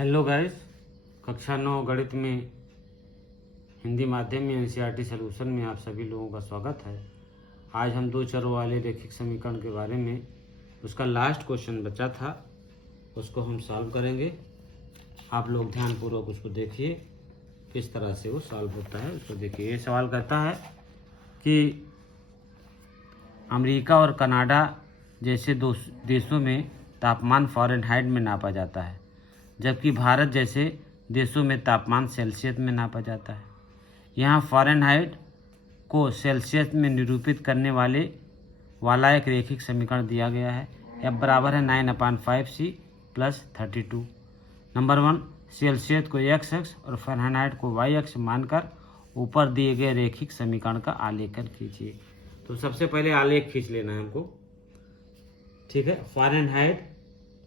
Hello guys, कक्षा 9 गणित में हिंदी माध्यम में एनसीईआरटी सॉल्यूशन में आप सभी लोगों का स्वागत है। आज हम दो चरों वाले रैखिक समीकरण के बारे में उसका लास्ट क्वेश्चन बचा था, उसको हम सॉल्व करेंगे। आप लोग ध्यानपूर्वक उसको देखिए किस तरह से वो सॉल्व होता है। उसको देखिए। ये सवाल कहता है कि अमेरिका और कनाडा जैसे दो देशों में तापमान फ़ारेनहाइट में नापा जाता है, जबकि भारत जैसे देशों में तापमान सेल्सियस में नापा जाता है। यहाँ फ़ारेनहाइट को सेल्सियस में निरूपित करने वाला एक रैखिक समीकरण दिया गया है। F बराबर है 9/5C + 32। नंबर 1, सेल्सियस को x और फ़ारेनहाइट को y मानकर ऊपर दिए गए रैखिक समीकरण का आलेखन कीजिए। तो सबसे पहले आलेख खींच लेना है हमको, ठीक है। फ़ारेनहाइट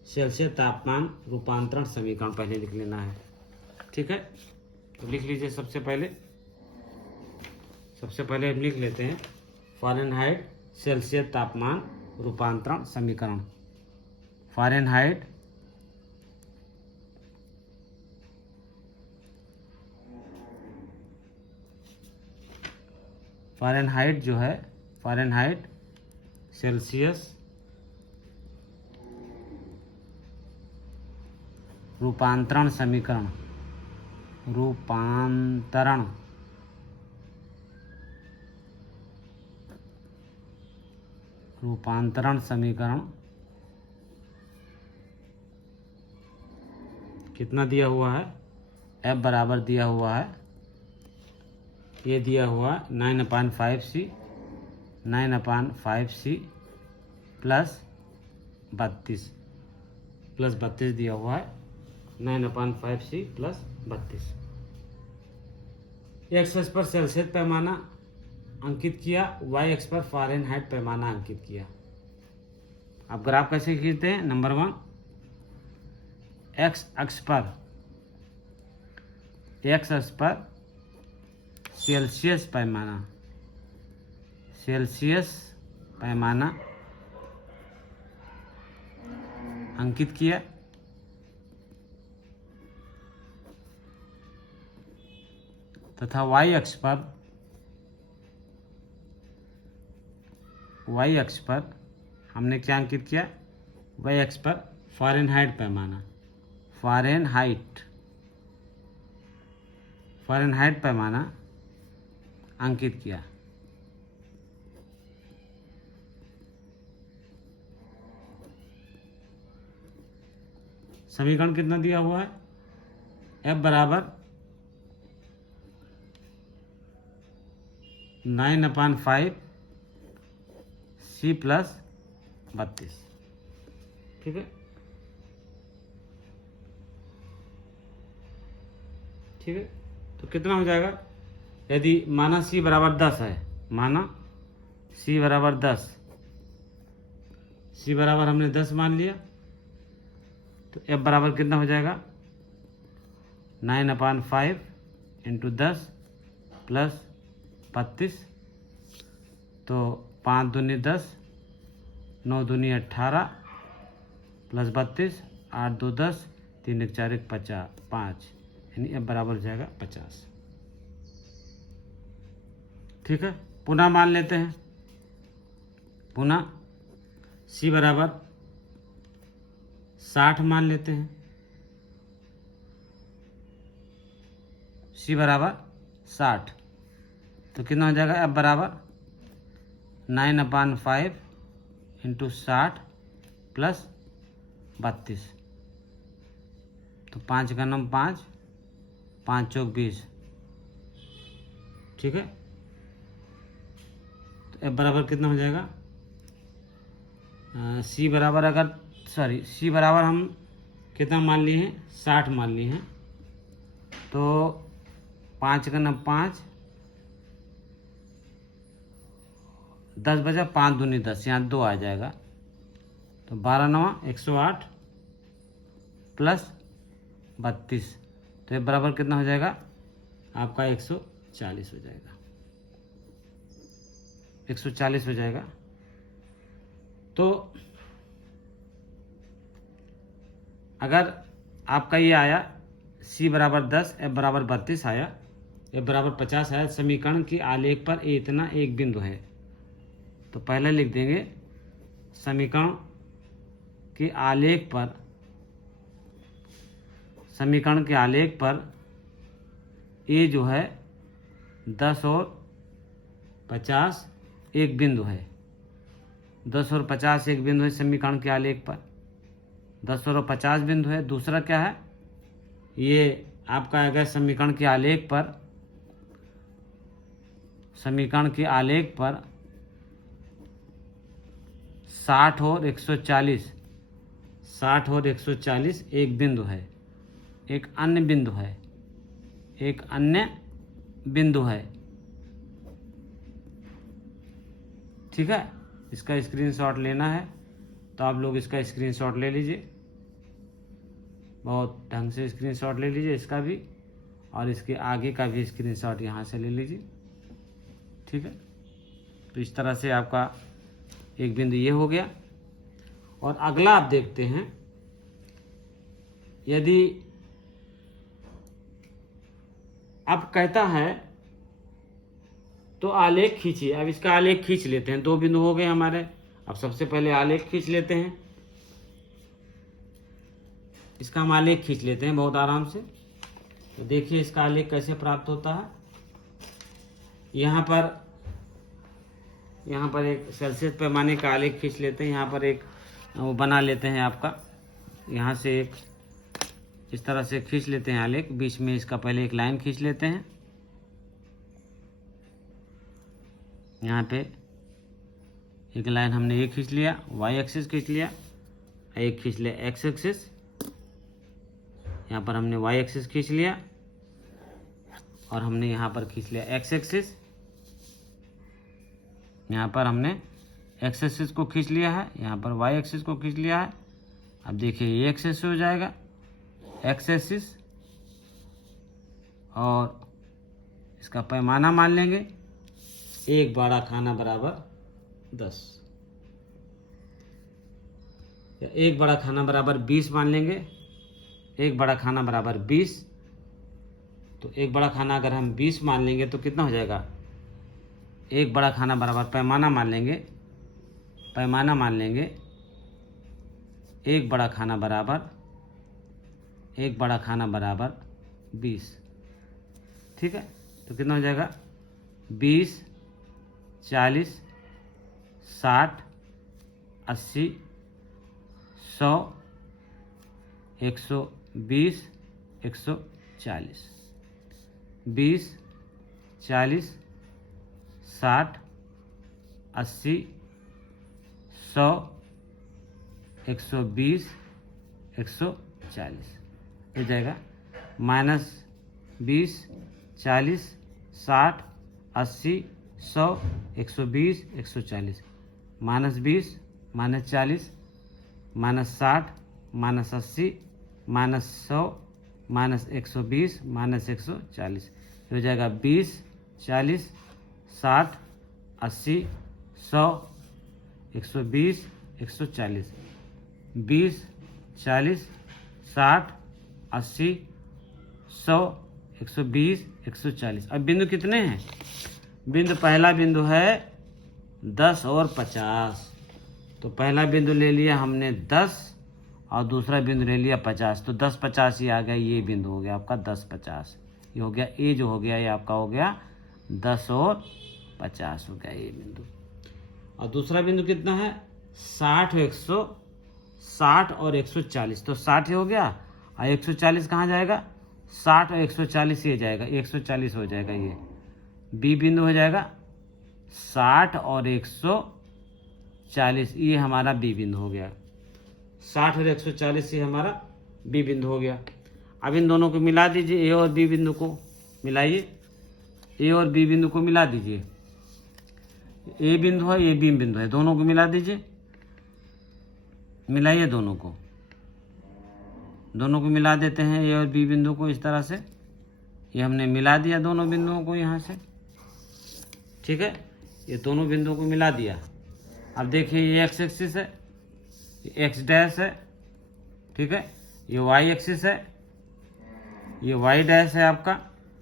सेल्सियस तापमान रूपांतरण समीकरण पहले लिख लेना है, ठीक है। तो लिख लीजिए। सबसे पहले हम लिख लेते हैं फ़ारेनहाइट सेल्सियस तापमान रूपांतरण समीकरण। फ़ारेनहाइट जो है, फ़ारेनहाइट सेल्सियस रूपांतरण समीकरण, रूपांतरण समीकरण कितना दिया हुआ है? F बराबर दिया हुआ है, ये दिया हुआ 9/5C प्लस 32 दिया हुआ है। 9/5C plus 32। x अक्ष पर सेल्सियस पैमाना अंकित किया, y अक्ष पर फ़ारेनहाइट पैमाना अंकित किया। अब ग्राफ कैसे खींचते हैं? नंबर 1, x अक्ष पर सेल्सियस पैमाना अंकित किया, तथा y अक्ष पर हमने क्या अंकित किया? y अक्ष पर फ़ारेनहाइट पैमाना अंकित किया। समीकरण कितना दिया हुआ है? F बराबर 9/5C प्लस 32, ठीक है। तो कितना हो जाएगा? यदि माना C बराबर 10 है, C बराबर हमने 10 मान लिया, तो F बराबर कितना हो जाएगा? 9/5 × 10 प्लस 32। तो 5 दूनी 10, 9 दूनी 18 प्लस 32, 8 2 10, 3 1 4 1 5, यानी F बराबर हो जाएगा 50, ठीक है। पुनः मान लेते हैं, C बराबर 60 मान लेते हैं। C बराबर 60, तो कितना हो जाएगा? F बराबर 9/5 × 60 प्लस 32। तो 5 का नम 5, 5 चौक 20, ठीक है। तो F बराबर कितना हो जाएगा? C बराबर हम कितना मान लिए हैं? 60 मान लिए हैं। तो 5 का नम 5, 10 बजा, 5 दूनी 10, यहाँ 2 आ जाएगा। तो 12 9 108 प्लस 32, तो ये बराबर कितना हो जाएगा? आपका 140 हो जाएगा, 140 हो जाएगा। तो अगर आपका ये आया C बराबर 10, F बराबर 32 आया, F बराबर 50 आया। समीकरण के आलेख पर ए इतना एक बिंदु है। तो पहले लिख देंगे समीकरण के आलेख पर, समीकरण के आलेख पर ए जो है 10 और 50 एक बिंदु है। 10 और 50 एक बिंदु है समीकरण के आलेख पर, 10 और 50 बिंदु है। दूसरा क्या है, ये आपका आएगा समीकरण के आलेख पर, समीकरण के आलेख पर 60 और 140, 60 और 140 एक बिंदु है, एक अन्य बिंदु है, एक अन्य बिंदु है। ठीक है, इसका स्क्रीनशॉट लेना है तो आप लोग इसका स्क्रीनशॉट ले लीजिए, बहुत ढंग से स्क्रीनशॉट ले लीजिए इसका भी, और इसके आगे का भी स्क्रीनशॉट यहाँ से ले लीजिए। ठीक है, तो इस तरह से आपका एक बिंदु ये हो गया। और अगला आप देखते हैं, यदि अब कहता है तो आलेख खींचिए। अब इसका आलेख खींच लेते हैं, दो बिंदु हो गए हमारे। अब सबसे पहले आलेख खींच लेते हैं, इसका हम आलेख खींच लेते हैं बहुत आराम से। तो देखिए इसका आलेख कैसे प्राप्त होता है। यहाँ पर एक सेल्सियस पैमाने का आलेख खींच लेते हैं। यहाँ पर एक वो बना लेते हैं आपका, यहाँ से एक इस तरह से खींच लेते हैं आलेख। बीच में इसका पहले एक लाइन खींच लेते हैं, यहाँ पे एक लाइन हमने ये खींच लिया, वाई एक्सिस खींच लिया, एक खींच लिया एक्स एक्सिस, यहाँ पर हमने वाई एक्सिस खींच लिया, और हमने यहाँ पर खींच लिया एक्स एक्सिस। यहाँ पर हमने एक्स एक्सिस को खींच लिया है, यहाँ पर वाई एक्सिस को खींच लिया है। अब देखिए ये एक्स एक्सिस हो जाएगा, एक्स एक्सिस, और इसका पैमाना मान लेंगे, एक बड़ा खाना बराबर 10, या एक बड़ा खाना बराबर 20 मान लेंगे। एक बड़ा खाना बराबर 20, तो एक बड़ा खाना अगर हम 20 मान लेंगे तो कितना हो जाएगा, एक बड़ा खाना बराबर पैमाना मान लेंगे, पैमाना मान लेंगे एक बड़ा खाना बराबर 20। ठीक है, तो कितना हो जाएगा 20, 40, 60, 80, 100, 120, 140, 20, 40, 60, 80, 100, 120, 140 हो जाएगा। -20, 40, 60, 80, 100, 120, 140, -20, -40, -60, -80, -100, -120, -140 हो जाएगा 20, 40, 60, 80, 100, 120, 140, 20, 40, 60, 80, 100, 120, 140। अब बिंदु कितने हैं, बिंदु पहला बिंदु है 10 और 50। तो पहला बिंदु ले लिया हमने 10 और दूसरा बिंदु ले लिया 50, तो 10, 50 ही आ गया। ये बिंदु हो गया आपका 10, 50, ये हो गया ए जो हो गया, ये आपका हो गया 10 और 50 हो गया ये बिंदु। और दूसरा बिंदु कितना है 60 और 140, तो 60 हो गया, और 140 कहाँ जाएगा, 60 और 140 ये जाएगा, 140 हो जाएगा, ये बी बिंदु हो जाएगा। 60 और 140 ये हमारा बी बिंदु हो गया, 60 और 140 ये हमारा बी बिंदु हो गया। अब इन दोनों को मिला दीजिए, ए और बी बिंदु को मिलाइए, ए और बी बिंदु को मिला दीजिए। ए बिंदु है, ये बी बिंदु है, दोनों को मिला दीजिए, मिलाइए दोनों को, दोनों को मिला देते हैं ए और बी बिंदु को इस तरह से। ये हमने मिला दिया दोनों बिंदुओं को यहाँ से। ठीक है, ये दोनों बिंदुओं को मिला दिया। अब देखिए ये एक्स एक्सिस है, ये एक्स डैश है, ठीक है, ये वाई एक्सिस है, ये वाई डैश है आपका,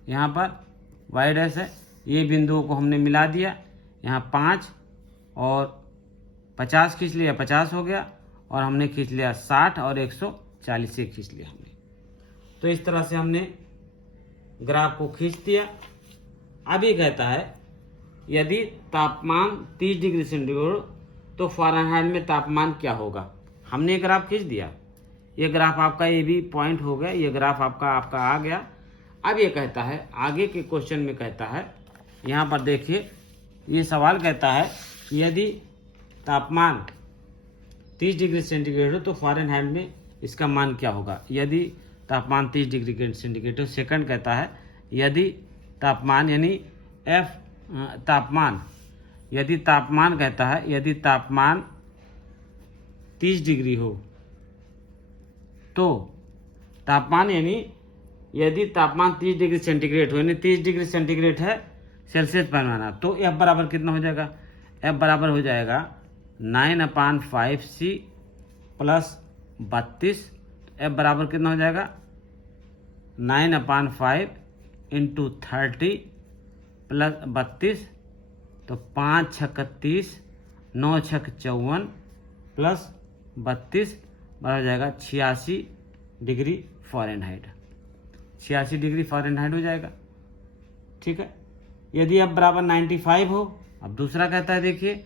यहाँ पर वाई डैश है। ये बिंदुओं को हमने मिला दिया, यहाँ 5 और 50 खींच लिया, 50 हो गया, और हमने खींच लिया 60 और 140 से खींच लिया हमने। तो इस तरह से हमने ग्राफ को खींच दिया। अब ये कहता है यदि तापमान 30 डिग्री सेंटीग्रेड तो फ़ारेनहाइट में तापमान क्या होगा। हमने ये ग्राफ खींच दिया, ये ग्राफ आपका ये भी पॉइंट हो गया, ये ग्राफ आपका आ गया। अब ये कहता है आगे के क्वेश्चन में कहता है, यहाँ पर देखिए ये सवाल कहता है यदि तापमान 30 डिग्री सेंटीग्रेड हो तो फ़ारेनहाइट में इसका मान क्या होगा। यदि तापमान 30 डिग्री सेंटीग्रेड हो, सेकंड कहता है यदि तापमान यानी एफ तापमान, यदि तापमान कहता है यदि तापमान 30 डिग्री हो तो तापमान यानी यदि तापमान 30 डिग्री सेंटीग्रेड हो, यानी 30 डिग्री सेंटीग्रेड है सेल्सियस पैमाना, तो एफ बराबर कितना हो जाएगा। एफ बराबर हो जाएगा 9/5C प्लस 32। एफ बराबर कितना हो जाएगा 9/5 इंटू 30 प्लस 32, तो 5 छक 30, 9 छक 54 प्लस 32 बराबर हो जाएगा 86 डिग्री फ़ारेनहाइट। 86 डिग्री फ़ारेनहाइट हो जाएगा। ठीक है। यदि एफ बराबर 95 हो, अब दूसरा कहता है देखिए,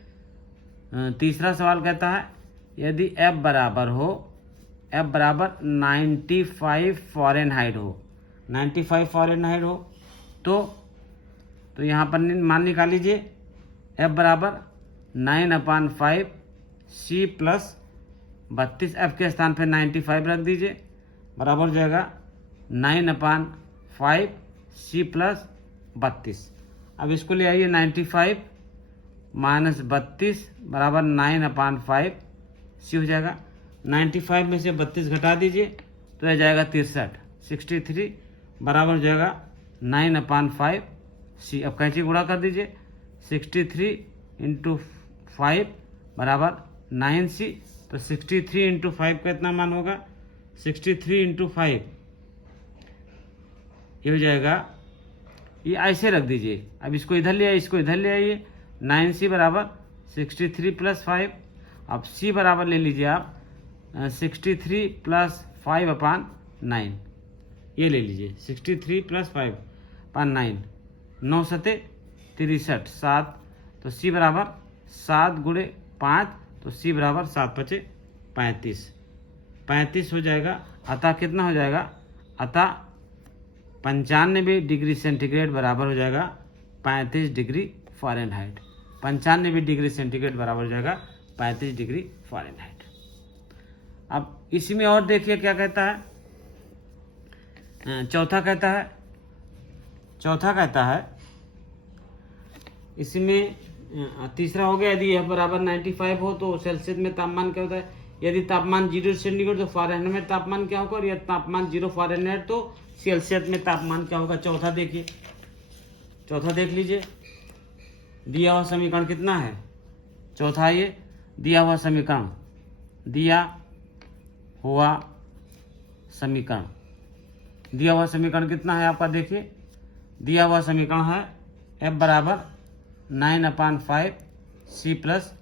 तीसरा सवाल कहता है यदि एफ बराबर हो, एफ बराबर 95 फ़ारेनहाइट हो, 95 फ़ारेनहाइट हो तो यहाँ पर मान निकाल लीजिए। एफ बराबर 9/5C प्लस 32, एफ के स्थान पे 95 रख दीजिए, बराबर हो जाएगा 9/5C प्लस 32। अब इसको ले आइए, 95 माइनस 32 बराबर 9/5C हो जाएगा। 95 में से 32 घटा दीजिए तो यह जाएगा 63 बराबर हो जाएगा 9/5C। अब कैंची गुणा कर दीजिए, 63 इंटू 5 बराबर 9C, तो 63 इंटू 5 का इतना मान होगा 63 इंटू 5, ये हो जाएगा, ये ऐसे रख दीजिए। अब इसको इधर ले आइए, इसको इधर ले आइए, 9C बराबर 63 प्लस 5। अब C बराबर ले लीजिए आप 63 प्लस 5/9, ये ले लीजिए 63 प्लस 5/9, 9 सते 63, 7, तो C बराबर 7 गुणे 5, तो C बराबर 7 × 5 = 35 हो जाएगा। अतः कितना हो जाएगा, अतः 95 डिग्री सेंटीग्रेड बराबर हो जाएगा 35 डिग्री फ़ारेनहाइट। 95 डिग्री सेंटीग्रेड बराबर हो जाएगा 35 डिग्री फ़ारेनहाइट। अब इसमें और देखिए क्या कहता है, चौथा कहता है इसमें, तीसरा हो गया यदि एफ बराबर 95 हो तो सेल्सियस में तापमान क्या होता है। यदि तापमान 0 सेंटीग्रेड तो फ़ारेनहाइट में तापमान क्या होगा, और यदि तापमान 0 फ़ारेनहाइट तो सेल्सियस में तापमान क्या होगा। चौथा देखिए, चौथा देख लीजिए, दिया हुआ समीकरण कितना है। चौथा ये दिया हुआ समीकरण कितना है आपका, देखिए दिया हुआ समीकरण है एफ बराबर 9/5C प्लस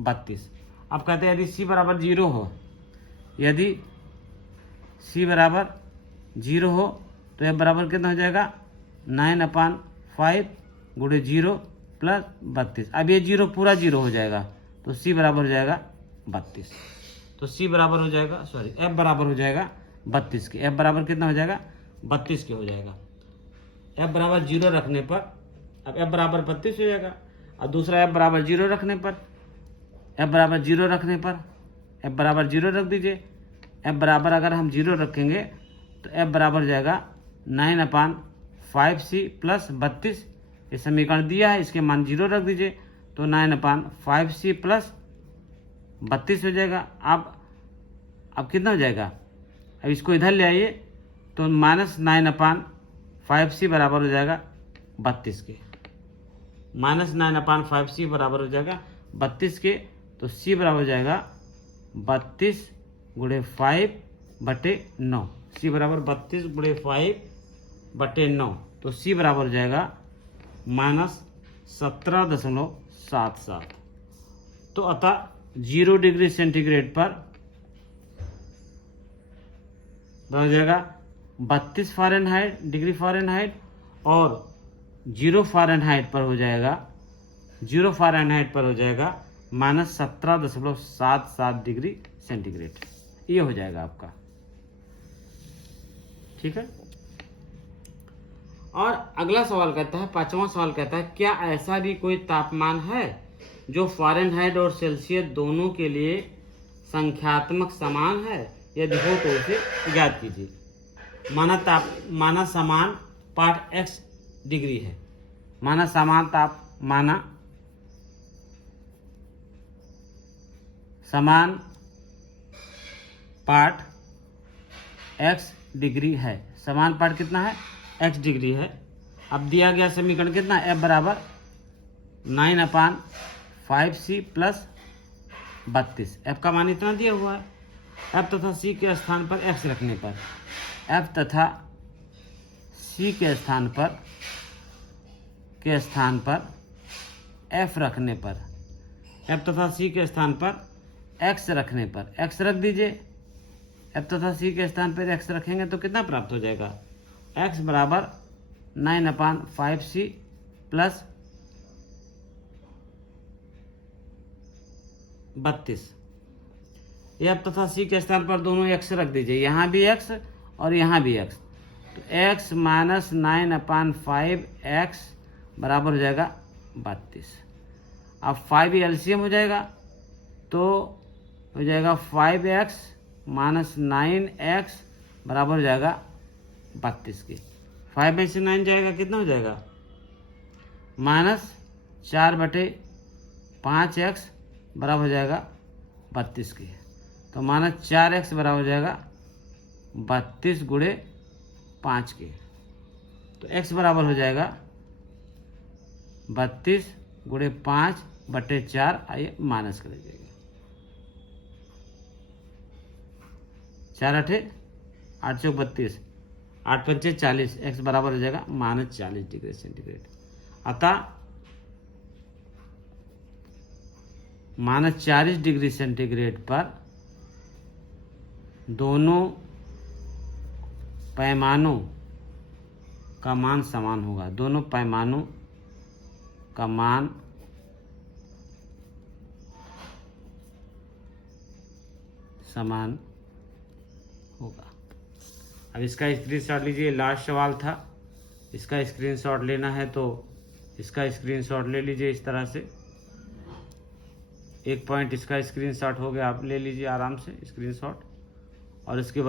32। अब कहते हैं यदि C बराबर 0 हो, यदि C बराबर 0 हो तो एफ बराबर कितना हो जाएगा 9/5 गुणे 0 प्लस 32। अब ये 0 पूरा 0 हो जाएगा तो C बराबर हो जाएगा 32। तो C बराबर हो जाएगा, एफ बराबर हो जाएगा 32 के। एफ बराबर कितना हो जाएगा 32 के हो जाएगा। एफ बराबर 0 रखने पर, अब एफ बराबर 32 हो जाएगा। और दूसरा एफ बराबर 0 रखने पर, एफ बराबर 0 रख दीजिए। एफ बराबर अगर हम 0 रखेंगे तो एफ बराबर हो जाएगा 9/5C प्लस 32। ये समीकरण दिया है, इसके मान 0 रख दीजिए तो 9/5C प्लस 32 हो जाएगा। अब कितना हो जाएगा, अब इसको इधर ले आइए तो माइनस 9/5C बराबर हो जाएगा 32 के, माइनस 9/5C बराबर हो जाएगा 32 के। तो C बराबर हो जाएगा 32 गुणे 5 बटे 9, सी बराबर 32 गुणे 5 बटे 9, तो सी बराबर हो जाएगा -17.77। तो अतः 0 डिग्री सेंटीग्रेड पर हो जाएगा 32 फ़ारेनहाइट डिग्री फ़ारेनहाइट, और 0 फ़ारेनहाइट पर हो जाएगा -17.77 डिग्री सेंटीग्रेड। ये हो जाएगा आपका, ठीक है। और अगला सवाल कहता है, 5वां सवाल कहता है, क्या ऐसा भी कोई तापमान है जो फ़ारेनहाइट और सेल्सियस दोनों के लिए संख्यात्मक समान है? यदि हो तो उसे ज्ञात कीजिए। माना समान पाठ x डिग्री है, माना समान पाठ x डिग्री है। समान पाठ कितना है? x डिग्री है। अब दिया गया समीकरण कितना? f बराबर 9/5c प्लस 32। f का मान इतना दिया हुआ है। f तथा c के स्थान पर x रखने पर, f तथा c के स्थान पर f रखने पर, f तथा c के स्थान पर x रखने पर x रख दीजिए। f तथा c के स्थान पर x रखेंगे तो कितना प्राप्त हो जाएगा? x बराबर 9/5c प्लस 32। f तथा c के स्थान पर दोनों x रख दीजिए, यहाँ भी x और यहाँ भी x, तो x माइनस 9/5x बराबर हो जाएगा 32। अब 5 एलसीएम हो जाएगा, तो हो जाएगा 5x माइनस 9x बराबर हो जाएगा 32 के। 5 में से 9 जाएगा, कितना हो जाएगा? -4/5x बराबर हो जाएगा 32 के। तो -4x बराबर हो जाएगा 32 गुणे 5 के। तो x बराबर हो जाएगा 32 गुणे 5/4। आइए माइनस कर लीजिएगा, 4 8 8 चौक 32, 8 पंचे 40, x बराबर हो जाएगा -40 डिग्री सेंटीग्रेड। अतः -40 डिग्री सेंटीग्रेड पर दोनों पैमानों का मान समान होगा। दोनों पैमानों का मान समान होगा। अब इसका स्क्रीनशॉट लीजिए, लास्ट सवाल था, इसका स्क्रीनशॉट लेना है तो इसका स्क्रीनशॉट ले लीजिए। इस तरह से एक पॉइंट इसका स्क्रीनशॉट हो गया, आप ले लीजिए आराम से स्क्रीनशॉट। और इसके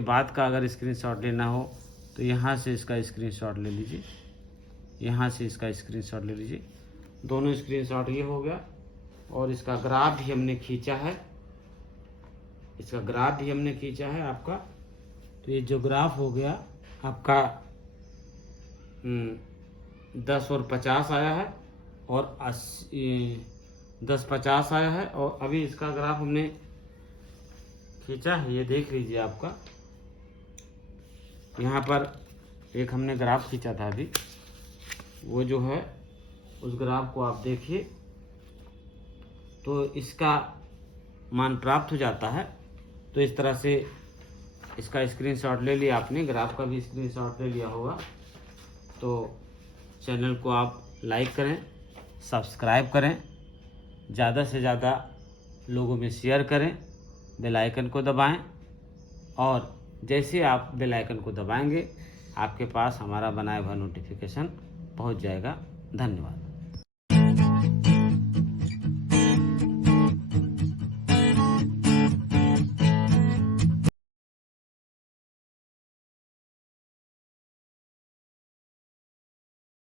बाद का अगर स्क्रीनशॉट लेना हो तो यहाँ से इसका स्क्रीनशॉट ले लीजिए, यहाँ से इसका स्क्रीनशॉट ले लीजिए। दोनों स्क्रीनशॉट ये हो गया, और इसका ग्राफ भी हमने खींचा है, आपका। तो ये जो ग्राफ हो गया आपका 10 और 50 आया है, और 10-50 आया है, और अभी इसका ग्राफ हमने खींचा है, ये देख लीजिए। आपका यहाँ पर एक हमने ग्राफ खींचा था अभी, वो जो है उस ग्राफ को आप देखिए, तो इसका मान प्राप्त हो जाता है। तो इस तरह से इसका स्क्रीनशॉट ले लिया आपने, ग्राफ का भी स्क्रीनशॉट ले लिया होगा। तो चैनल को आप लाइक करें, सब्सक्राइब करें, ज़्यादा से ज़्यादा लोगों में शेयर करें, बेल आइकन को दबाएं, और जैसे आप बेल आइकन को दबाएंगे आपके पास हमारा बनाया हुआ नोटिफिकेशन पहुंच जाएगा। धन्यवाद।